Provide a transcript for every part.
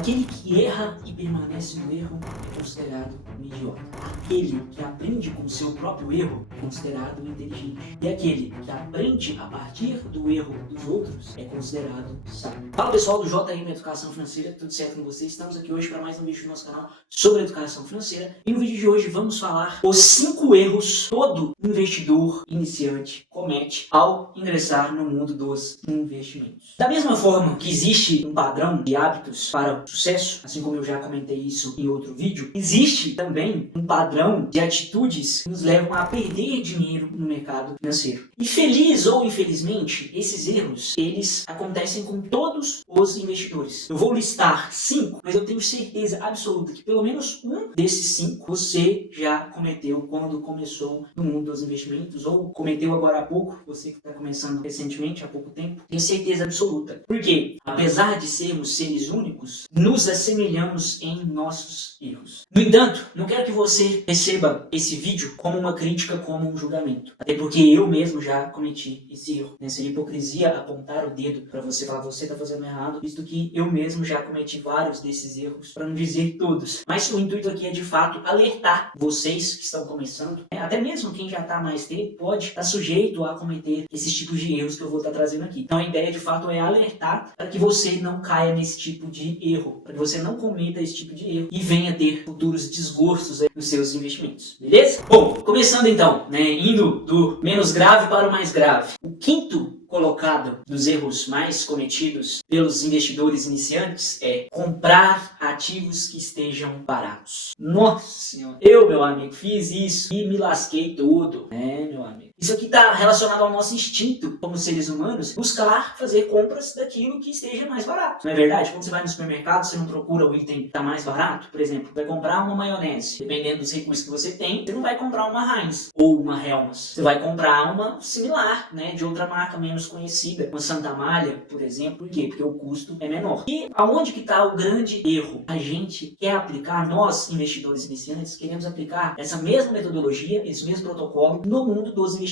Aquele que erra e permanece no erro é considerado um idiota. Aquele que aprende com seu próprio erro é considerado inteligente. E aquele que aprende a partir do erro dos outros é considerado sábio. Fala pessoal do JM Educação Financeira, tudo certo com vocês? Estamos aqui hoje para mais um vídeo do nosso canal sobre educação financeira. E no vídeo de hoje vamos falar os 5 erros todo investidor iniciante comete ao ingressar no mundo dos investimentos. Da mesma forma que existe um padrão de hábitos para o sucesso, assim como eu já comentei isso em outro vídeo, existe também um padrão de atitudes que nos levam a perder dinheiro no mercado financeiro. E feliz ou infelizmente, esses erros, eles acontecem com todos os investidores. Eu vou listar 5, mas eu tenho certeza absoluta que pelo menos um desses 5 você já cometeu quando começou no mundo dos investimentos, ou cometeu agora há pouco, você que está começando recentemente, há pouco tempo. Tenho certeza absoluta. Porque, apesar de sermos seres únicos, nos assemelhamos em nossos erros. No entanto, não quero que você perceba esse vídeo como uma crítica, como um julgamento. Até porque eu mesmo já cometi esse erro. Seria hipocrisia apontar o dedo para você falar você está fazendo errado, visto que eu mesmo já cometi vários desses erros, para não dizer todos. Mas o intuito aqui é de fato alertar vocês que estão começando, até mesmo quem já está mais tempo pode estar sujeito a cometer esses tipos de erros que eu vou estar trazendo aqui. Então a ideia de fato é alertar para que você não caia nesse tipo de erro, para que você não cometa esse tipo de erro e venha ter futuros desgostos nos seus investimentos, beleza? Bom, começando então, indo do menos grave para o mais grave. O quinto colocado dos erros mais cometidos pelos investidores iniciantes é comprar ativos que estejam baratos. Nossa senhora, meu amigo, fiz isso e me lasquei todo, meu amigo. Isso aqui está relacionado ao nosso instinto como seres humanos, buscar fazer compras daquilo que esteja mais barato. Não é verdade? Quando você vai no supermercado, você não procura o item que está mais barato? Por exemplo, vai comprar uma maionese. Dependendo dos recursos que você tem, você não vai comprar uma Heinz ou uma Hellmann's. Você vai comprar uma similar, de outra marca menos conhecida, uma Santa Amália, por exemplo. Por quê? Porque o custo é menor. E aonde que está o grande erro? A gente quer aplicar, nós investidores iniciantes, queremos aplicar essa mesma metodologia, esse mesmo protocolo no mundo dos investimentos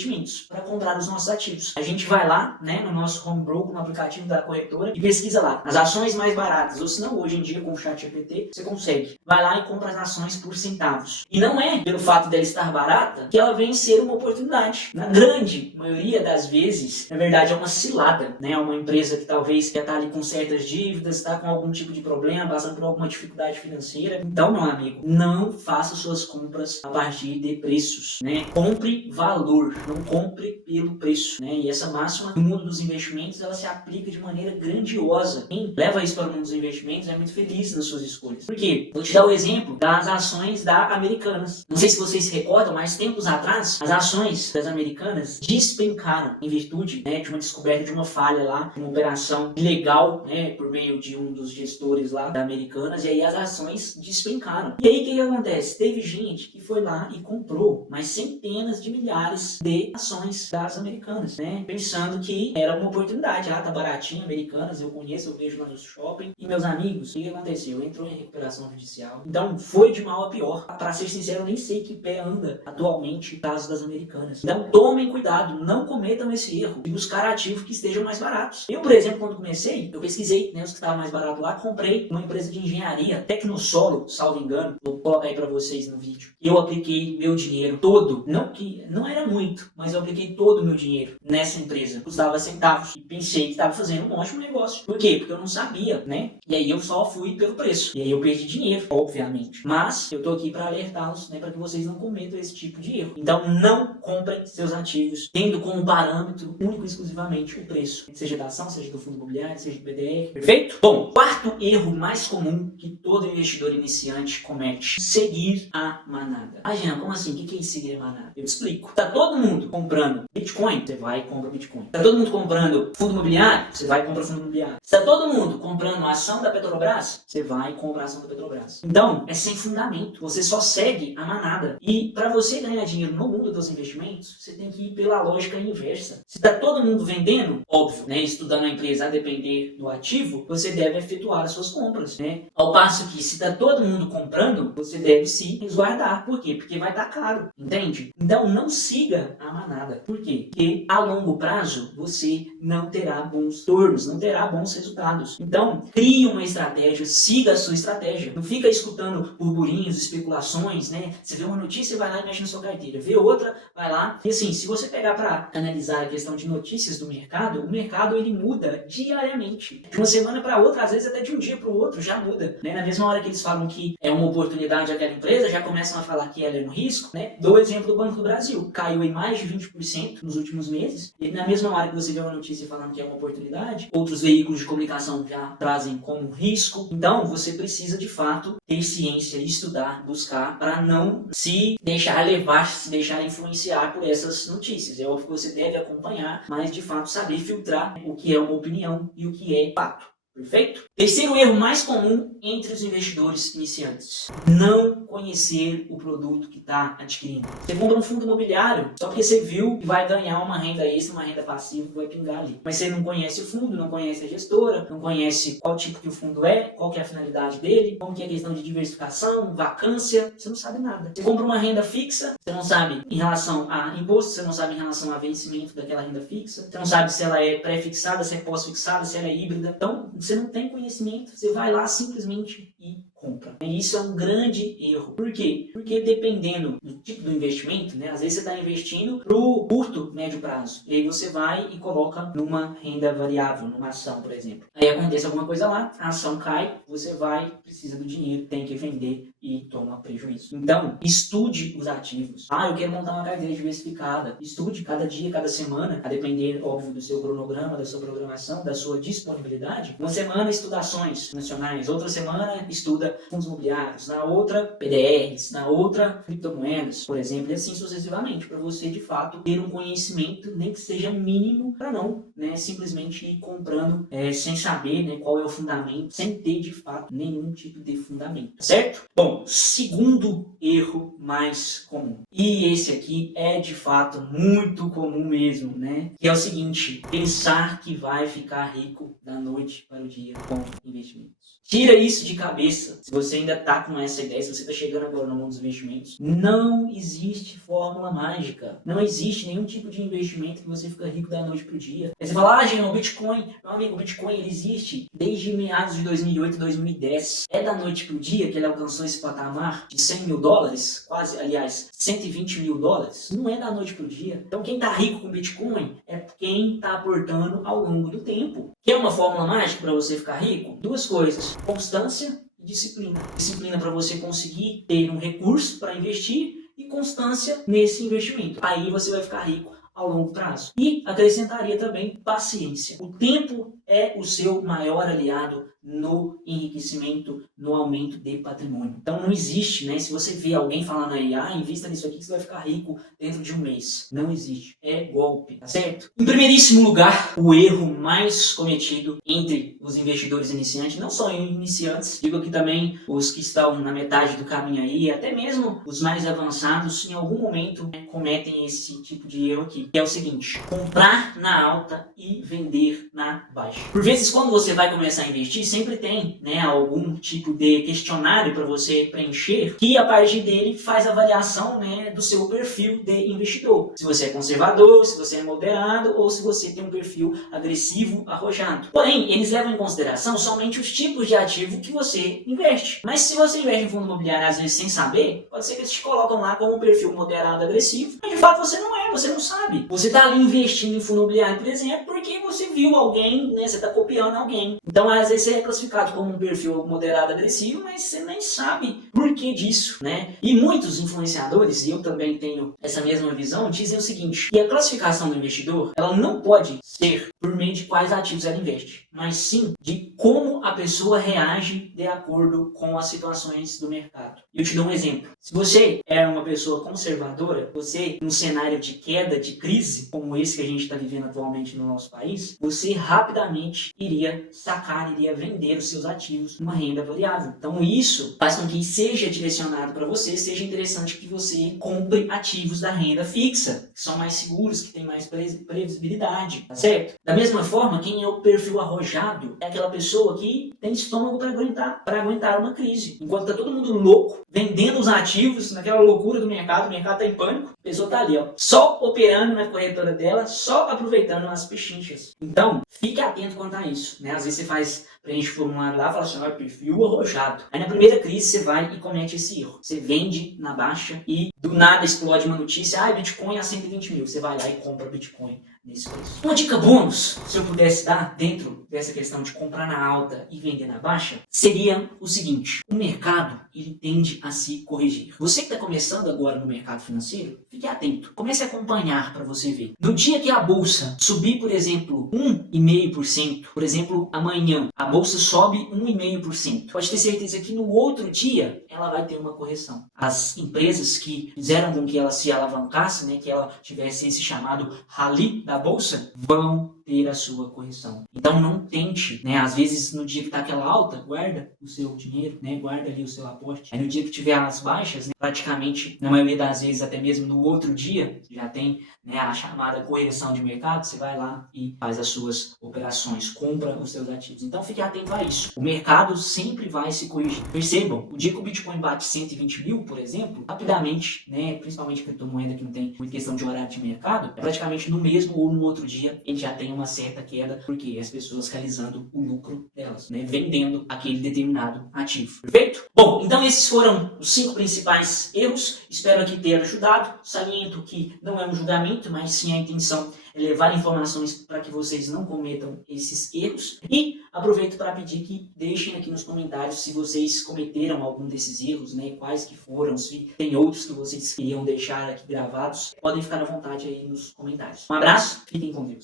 para comprar os nossos ativos. A gente vai lá, no nosso home broker, no aplicativo da corretora e pesquisa lá as ações mais baratas, ou se não, hoje em dia com o ChatGPT, você consegue. Vai lá e compra as ações por centavos. E não é pelo fato dela estar barata que ela vem ser uma oportunidade. Na grande maioria das vezes, na verdade, é uma cilada, É uma empresa que talvez já está ali com certas dívidas, está com algum tipo de problema, passando por alguma dificuldade financeira. Então, meu amigo, não faça suas compras a partir de preços, Compre valor, não compre pelo preço, E essa máxima no mundo dos investimentos, ela se aplica de maneira grandiosa. Quem leva isso para o mundo dos investimentos é muito feliz nas suas escolhas. Por quê? Vou te dar o exemplo das ações da Americanas. Não sei se vocês se recordam, mas tempos atrás, as ações das Americanas despencaram em virtude, de uma descoberta de uma falha lá, uma operação ilegal, por meio de um dos gestores lá da Americanas, e aí as ações despencaram. E aí o que acontece? Teve gente que foi lá e comprou mais centenas de milhares de ações das Americanas, pensando que era uma oportunidade. Tá baratinho, Americanas, eu conheço, eu vejo lá no shopping. E meus amigos, o que aconteceu? Entrou em recuperação judicial. Então foi de mal a pior. Para ser sincero, eu nem sei que pé anda atualmente o caso das Americanas. Então tomem cuidado, não cometam esse erro de buscar ativos que estejam mais baratos. Eu, por exemplo, quando comecei, eu pesquisei, os que estavam mais baratos lá, comprei uma empresa de engenharia, Tecnosolo, salvo engano, vou colocar aí para vocês no vídeo. Eu apliquei meu dinheiro todo, não era muito, mas eu apliquei todo o meu dinheiro nessa empresa. Custava centavos e pensei que estava fazendo um ótimo negócio. Por quê? Porque eu não sabia, E aí eu só fui pelo preço. E aí eu perdi dinheiro, obviamente. Mas eu tô aqui para alertá-los, para que vocês não cometam esse tipo de erro. Então não comprem seus ativos tendo como parâmetro único e exclusivamente o preço. Seja da ação, seja do fundo imobiliário, seja do BDR. Perfeito? Bom, quarto erro mais comum que todo investidor iniciante comete: seguir a manada. Jean, como assim? O que é seguir a manada? Eu te explico. Tá todo mundo comprando Bitcoin? Você vai e compra Bitcoin. Tá todo mundo comprando fundo imobiliário? Você vai e compra fundo imobiliário. Tá todo mundo comprando a ação da Petrobras? Você vai e compra a ação da Petrobras. Então, é sem fundamento. Você só segue a manada. E para você ganhar dinheiro no mundo dos investimentos, você tem que ir pela lógica inversa. Se tá todo mundo vendendo, óbvio, né, estudando a empresa a depender do ativo, você deve efetuar as suas compras, né? Ao passo que se está todo mundo comprando, você deve se resguardar. Por quê? Porque vai estar caro, entende? Então não siga a manada. Por quê? Porque a longo prazo você não terá bons retornos, não terá bons resultados. Então crie uma estratégia, siga a sua estratégia. Não fica escutando burburinhos, especulações, né? Você vê uma notícia e vai lá e mexe na sua carteira. Vê outra, vai lá. E assim, se você pegar para analisar a questão de notícias do mercado, o mercado ele muda diariamente. De uma semana para outra, às vezes até de um dia para o outro já muda, né? Na mesma hora que eles falam que é uma oportunidade aquela empresa, já começam a falar que ela é um risco, né? Dou o exemplo do Banco do Brasil. Caiu em mais de 20% nos últimos meses. E na mesma hora que você vê uma notícia falando que é uma oportunidade, outros veículos de comunicação já trazem como risco. Então, você precisa de fato ter ciência, estudar, buscar, para não se deixar levar, se deixar influenciar por essas notícias. É óbvio que você deve acompanhar, mas de fato saber filtrar o que é uma opinião e o que é fato. Perfeito? Terceiro erro mais comum entre os investidores iniciantes: não conhecer o produto que está adquirindo. Você compra um fundo imobiliário só porque você viu que vai ganhar uma renda extra, uma renda passiva que vai pingar ali. Mas você não conhece o fundo, não conhece a gestora, não conhece qual tipo que o fundo é, qual que é a finalidade dele, como que é a questão de diversificação, vacância, você não sabe nada. Você compra uma renda fixa, você não sabe em relação a imposto, você não sabe em relação a vencimento daquela renda fixa, você não sabe se ela é pré-fixada, se é pós-fixada, se ela é híbrida. Então, você não tem conhecimento, você vai lá simplesmente e compra. E isso é um grande erro. Por quê? Porque dependendo do tipo do investimento, né, às vezes você está investindo para o curto, médio prazo. E aí você vai e coloca numa renda variável, numa ação, por exemplo. Aí acontece alguma coisa lá, a ação cai, você vai, precisa do dinheiro, tem que vender e toma prejuízo. Então, estude os ativos. Eu quero montar uma carteira diversificada. Estude cada dia, cada semana, a depender, óbvio, do seu cronograma, da sua programação, da sua disponibilidade. Uma semana estuda ações nacionais, outra semana estuda fundos imobiliários, na outra PDRs, na outra criptomoedas, por exemplo, e assim sucessivamente, para você de fato ter um conhecimento, nem que seja mínimo, para não, né, simplesmente ir comprando sem saber, né, qual é o fundamento, sem ter de fato nenhum tipo de fundamento, certo? Bom, segundo erro mais comum, e esse aqui é de fato muito comum mesmo, né, que é o seguinte: pensar que vai ficar rico da noite para o dia com investimentos. Tira isso de cabeça. Se você ainda está com essa ideia, se você está chegando agora no mundo dos investimentos, não existe fórmula mágica. Não existe nenhum tipo de investimento que você fica rico da noite para o dia. Aí você fala, Jean, o Bitcoin. Meu amigo, o Bitcoin ele existe desde meados de 2008, 2010. É da noite para o dia que ele alcançou esse patamar de 100 mil dólares? Quase, aliás, 120 mil dólares? Não é da noite para o dia. Então quem está rico com Bitcoin é quem está aportando ao longo do tempo. Quer uma fórmula mágica para você ficar rico? Duas coisas: constância e disciplina. Disciplina para você conseguir ter um recurso para investir e constância nesse investimento. Aí você vai ficar rico ao longo prazo. E acrescentaria também paciência. O tempo é o seu maior aliado no enriquecimento, no aumento de patrimônio. Então não existe, né? Se você vê alguém falando aí, invista nisso aqui que você vai ficar rico dentro de um mês. Não existe. É golpe, tá certo? Em primeiríssimo lugar, o erro mais cometido entre os investidores iniciantes, não só iniciantes, digo aqui também os que estão na metade do caminho aí, até mesmo os mais avançados, em algum momento cometem esse tipo de erro aqui, que é o seguinte: comprar na alta e vender na baixa. Por vezes, quando você vai começar a investir, sempre tem, né, algum tipo de questionário para você preencher, que a partir dele faz a avaliação, né, do seu perfil de investidor. Se você é conservador, se você é moderado ou se você tem um perfil agressivo, arrojado. Porém, eles levam em consideração somente os tipos de ativo que você investe. Mas se você investe em fundo imobiliário, às vezes sem saber, pode ser que eles te colocam lá como um perfil moderado, agressivo, mas de fato você não é, você não sabe. Você está ali investindo em fundo imobiliário, por exemplo, porque você viu alguém, né, você está copiando alguém. Então, às vezes você é classificado como um perfil moderado, agressivo, mas você nem sabe por que disso, né? E muitos influenciadores, e eu também tenho essa mesma visão, dizem o seguinte: que a classificação do investidor, ela não pode ser por meio de quais ativos ela investe, mas sim de como a pessoa reage de acordo com as situações do mercado. E eu te dou um exemplo. Se você é uma pessoa conservadora, você, num cenário de queda, de crise, como esse que a gente está vivendo atualmente no nosso país, você rapidamente iria sacar, iria vender os seus ativos numa renda variável. Então isso faz com que seja direcionado para você, seja interessante que você compre ativos da renda fixa, que são mais seguros, que têm mais previsibilidade, tá certo? Da mesma forma, quem é o perfil arrojado é aquela pessoa que tem estômago para aguentar uma crise. Enquanto tá todo mundo louco, vendendo os ativos, naquela loucura do mercado, o mercado tá em pânico, a pessoa tá ali, ó, só operando na corretora dela, só aproveitando as pechinchas. Então, fique atento quanto a isso, né? Às vezes você preenche o formulário lá e fala assim, ó, perfil arrojado. Aí na primeira crise você vai e comete esse erro. Você vende na baixa e do nada explode uma notícia, Bitcoin a 120 mil. Você vai lá e compra Bitcoin nesse preço. Uma dica bônus, se eu pudesse dar dentro dessa questão de comprar na alta e vender na baixa, seria o seguinte: o mercado ele tende a se corrigir. Você que está começando agora no mercado financeiro, fique atento. Comece a acompanhar para você ver. No dia que a bolsa subir, por exemplo, 1,5%, por exemplo, amanhã a bolsa sobe 1,5%, pode ter certeza que no outro dia ela vai ter uma correção. As empresas que fizeram com que ela se alavancasse, né, que ela tivesse esse chamado rally da bolsa, vão ter a sua correção. Então não tente, né? Às vezes no dia que está aquela alta, guarda o seu dinheiro, né? Guarda ali o seu aporte. Aí no dia que tiver as baixas, né? Praticamente, na maioria das vezes, até mesmo no outro dia, já tem, né, a chamada correção de mercado, você vai lá e faz as suas operações, compra os seus ativos. Então fique atento a isso. O mercado sempre vai se corrigir. Percebam, o dia que o Bitcoin bate 120 mil, por exemplo, rapidamente, né, principalmente criptomoeda que não tem muita questão de horário de mercado, é praticamente no mesmo ou no outro dia ele já tem uma certa queda, porque as pessoas realizando o lucro delas, né, vendendo aquele determinado ativo. Perfeito? Bom, então esses foram os 5 principais erros. Espero aqui ter ajudado. Saliento que não é um julgamento, mas sim a intenção é levar informações para que vocês não cometam esses erros. E aproveito para pedir que deixem aqui nos comentários se vocês cometeram algum desses erros, né? Quais que foram, se tem outros que vocês queriam deixar aqui gravados. Podem ficar à vontade aí nos comentários. Um abraço, fiquem com Deus.